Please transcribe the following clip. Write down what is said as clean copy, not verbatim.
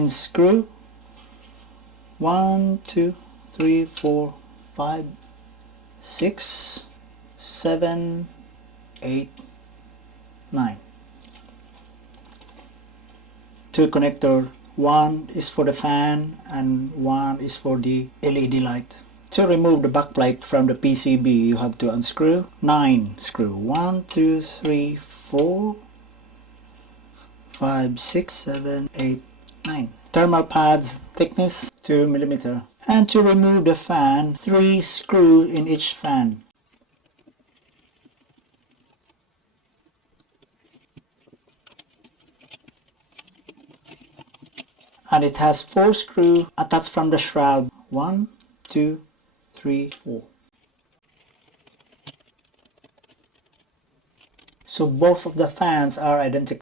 9 screw. 1, 2, 3, 4, 5, 6, 7, 8, 9. 2 connector. One is for the fan and one is for the LED light. To remove the backplate from the PCB, you have to unscrew 9 screw. 1, 2, 3, 4, 5, 6, 7, 8, 9. Thermal pads thickness 2 mm. And to remove the fan, 3 screw in each fan. And it has 4 screws attached from the shroud. 1, 2, 3, 4. So both of the fans are identical.